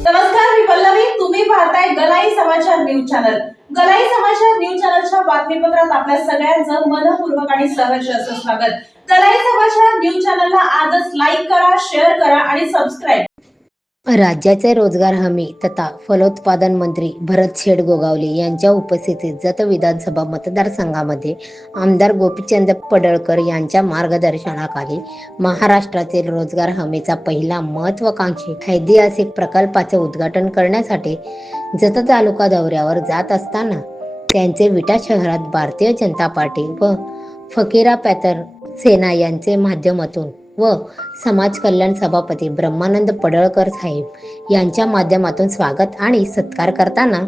नमस्कार मी पल्लवी. तुम्ही पाहताय गलाई समाचार न्यूज चॅनल. गलाई समाचार न्यूज चॅनलच्या बातमीपत्रात आपल्या सगळ्यांचं मनपूर्वक आणि सहर्ष असं स्वागत. गलाई समाचार न्यूज चॅनलला आजच लाईक करा शेअर करा आणि सबस्क्राईब राज्याचे रोजगार हमी तथा फलोत्पादन मंत्री भरत शेठ गोगावले यांच्या उपस्थितीत जत विधानसभा मतदारसंघामध्ये आमदार गोपीचंद पडळकर यांच्या मार्गदर्शनाखाली महाराष्ट्रातील रोजगार हमीचा पहिला महत्वाकांक्षी ऐतिहासिक प्रकल्पाचे उद्घाटन करण्यासाठी जत तालुका दौऱ्यावर जात असताना त्यांचे विटा शहरात भारतीय जनता पार्टी व फकीरा पॅतर सेना यांचे माध्यमातून व समाज कल्याण सभापती ब्रह्मानंद पडळकर साहेब यांच्या माध्यमातून स्वागत आणि सत्कार करताना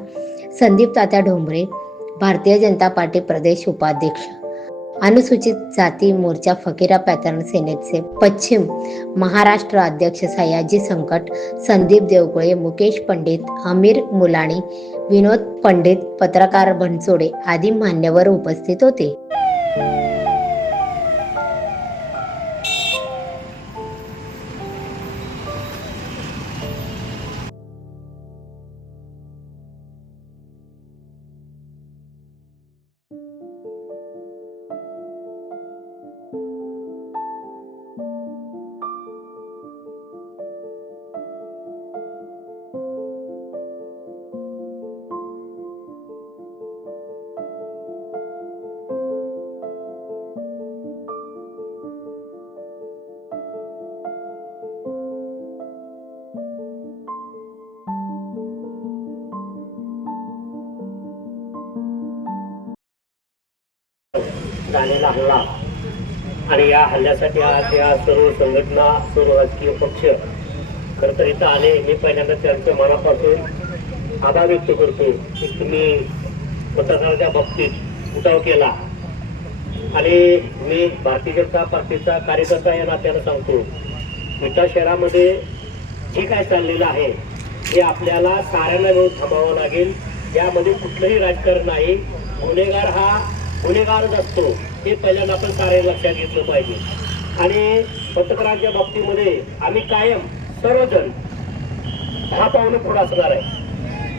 संदीप तात्या ढोंबरे भारतीय जनता पार्टी प्रदेश उपाध्यक्ष अनुसूचित जाती मोर्चा फकीरा पॅटर्न सेनेचे पश्चिम महाराष्ट्र अध्यक्ष सयाजी संकट संदीप देवकुळे मुकेश पंडित अमीर मुलाणी विनोद पंडित पत्रकार बनसोडे आदी मान्यवर उपस्थित होते. झालेला हल्ला आणि या हल्ल्यासाठी आज या सर्व संघटना सर्व राजकीय पक्ष खरं तर इथं आले. मी पहिल्यांदा त्यांच्या मनापासून आभार व्यक्त करतो की तुम्ही पत्रकाराच्या बाबतीत उठाव केला. आणि मी भारतीय जनता पार्टीचा कार्यकर्ता या नात्यानं सांगतो विटा शहरामध्ये जे काय चाललेलं आहे हे आपल्याला साऱ्यांना मिळून थांबावं लागेल. यामध्ये कुठलंही राजकारण नाही. गुन्हेगार हा गुन्हेगारच असतो हे पहिल्यांदा आपण सारे लक्षात घेतलं पाहिजे. आणि पत्रकारांच्या बाबतीमध्ये आम्ही कायम सर्वजण दहा पावलं पुढे असणार आहे.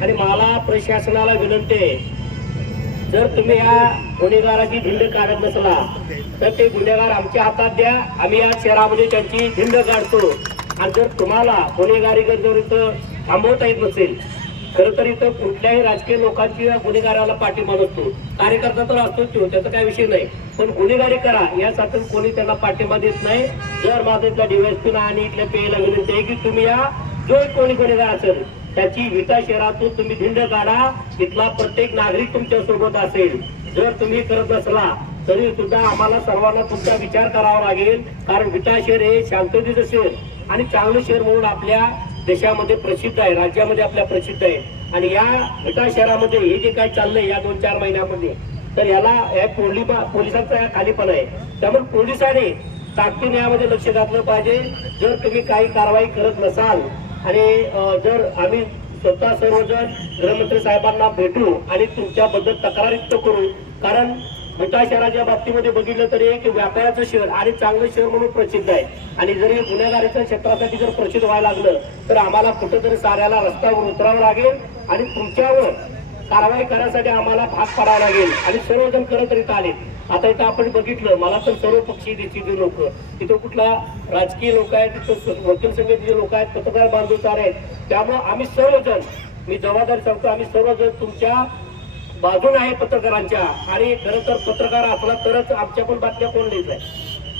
आणि मला प्रशासनाला विनंती आहे जर तुम्ही या गुन्हेगाराची धिंड काढत नसला तर ते गुन्हेगार आमच्या हातात द्या आम्ही या शहरामध्ये त्यांची धिंड काढतो. आणि जर तुम्हाला गुन्हेगारी जर थांबवता येत नसेल खरं तर इथं कुठल्याही राजकीय लोकांची गुन्हेगाराला पाठिंबा नसतो कार्यकर्ता तर असतोच तो त्याचा काही विषय नाही. पण गुन्हेगारी करा यासाठी कोणी त्यांना पाठिंबा देत नाही. जर माझं इथल्या डीवायसपीला आणि इथल्या पेला विनंती आहे की तुम्ही या जो कोणी गुन्हेगार असेल त्याची विटा शहरातून तुम्ही धिंड काढा. इथला प्रत्येक नागरिक तुमच्यासोबत असेल. जर तुम्ही करत असला तरी सुद्धा आम्हाला सर्वांना तुमचा विचार करावा लागेल. कारण विटा शहर हे शांततेचं शहर आणि चांगलं शहर म्हणून आपल्या देशामध्ये प्रसिद्ध आहे राज्यामध्ये आपल्या प्रसिद्ध आहे. आणि या एका शहरामध्ये हे जे काय चाललंय या दोन चार महिन्यामध्ये तर याला या पोलिबा पोलिसांचा या खालीपण आहे. त्यामुळे पोलिसांनी ताकदीने यामध्ये लक्ष घातलं पाहिजे. जर तुम्ही काही कारवाई करत नसाल आणि जर आम्ही स्वतः सर्वजण गृहमंत्री साहेबांना भेटू आणि तुमच्याबद्दल तक्रार करू कारण मुठा शहराच्या बाबतीमध्ये बघितलं तरी एक व्यापाराचं शहर आणि चांगलं शहर म्हणून प्रसिद्ध आहे. आणि जरी गुन्हेगारीच्या क्षेत्रासाठी जर प्रसिद्ध व्हायला लागलं तर आम्हाला कुठेतरी साऱ्याला रस्त्यावर उतरावं लागेल आणि तुमच्यावर कारवाई करण्यासाठी आम्हाला भाग पाडावा लागेल आणि सर्वजण करत तरी आलेत आता इथं आपण बघितलं मला तर सर्व पक्षी दिसतील लोक. तिथं कुठला राजकीय लोक आहेत तिथं वकील समितीचे लोक आहेत पत्रकार बांधवकार आहेत. त्यामुळे आम्ही सर्वजण मी जबाबदारी सांगतो आम्ही सर्वजण तुमच्या बाजून आहे पत्रकारांच्या. आणि खरं तर पत्रकार असला तरच आमच्या पण बातम्या कोण लिहित आहे?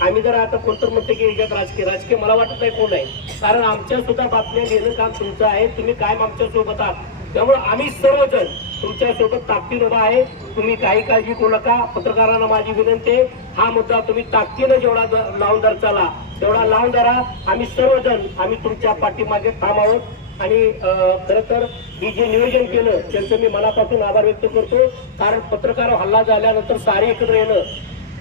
आम्ही जर आता कोणतर म्हणतो की याच्यात राजकीय राजकीय मला वाटत नाही कोण आहे. कारण आमच्या सुद्धा बातम्या लिहिणं काम तुमचं आहे. तुम्ही कायम आमच्यासोबत आहात. त्यामुळे आम्ही सर्वजण तुमच्यासोबत ताकदीन उभा आहे. तुम्ही काही काळजी करू नका. पत्रकारांना माझी विनंती आहे. हा मुद्दा तुम्ही ताकदीनं जेवढा लावून लावून धरचाला तेवढा लावून धरा. आम्ही सर्वजण आम्ही तुमच्या पाठीमागे थांबावं आहोत. आणि अं, तर मी जे नियोजन केलं त्यांचं मी मनापासून आभार व्यक्त करतो. कारण पत्रकार हल्ला झाल्यानंतर सारे एकत्र येणं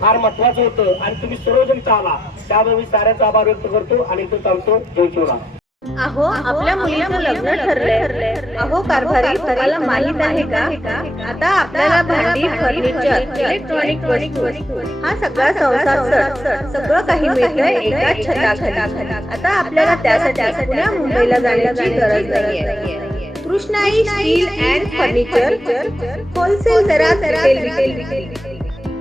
फार महत्वाचं होतं. आणि तुम्ही सर्वजण चाला. त्यामुळे मी साऱ्याचा आभार व्यक्त करतो आणि तो थांबतो. जय शिवराम अहो आपल्या मुलीचं लग्न ठरलंय. अहो कारभारी तुम्हाला माहीत आहे का? आता आपल्याला भांडी फर्निचर इलेक्ट्रॉनिक वस्तू. हा सगळा संसार सर सगळं काही मिळतंय एका छताखाली. आता आपल्याला त्यासाठी पुण्या मुंबईला जाण्याची गरज नाहीये. Krishnai steel and furniture. Wholesale दरात रिटेल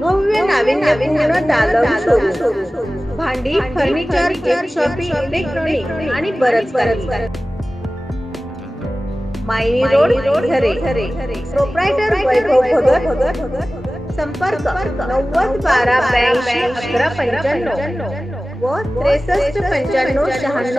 भव्य नाविन्यपूर्ण दालन शोरूम भांडी फर्निचर शॉपिंग इलेक्ट्रॉनिक आणि बरंच काही मायनी रोड झरे प्रोप्रायटर वैभव भगत. संपर्क. नव्वद बारा ब्याऐंशी अकरा पंच्याण्णव. व त्रेसष्ट पंच्याण्णव शहाण्णव.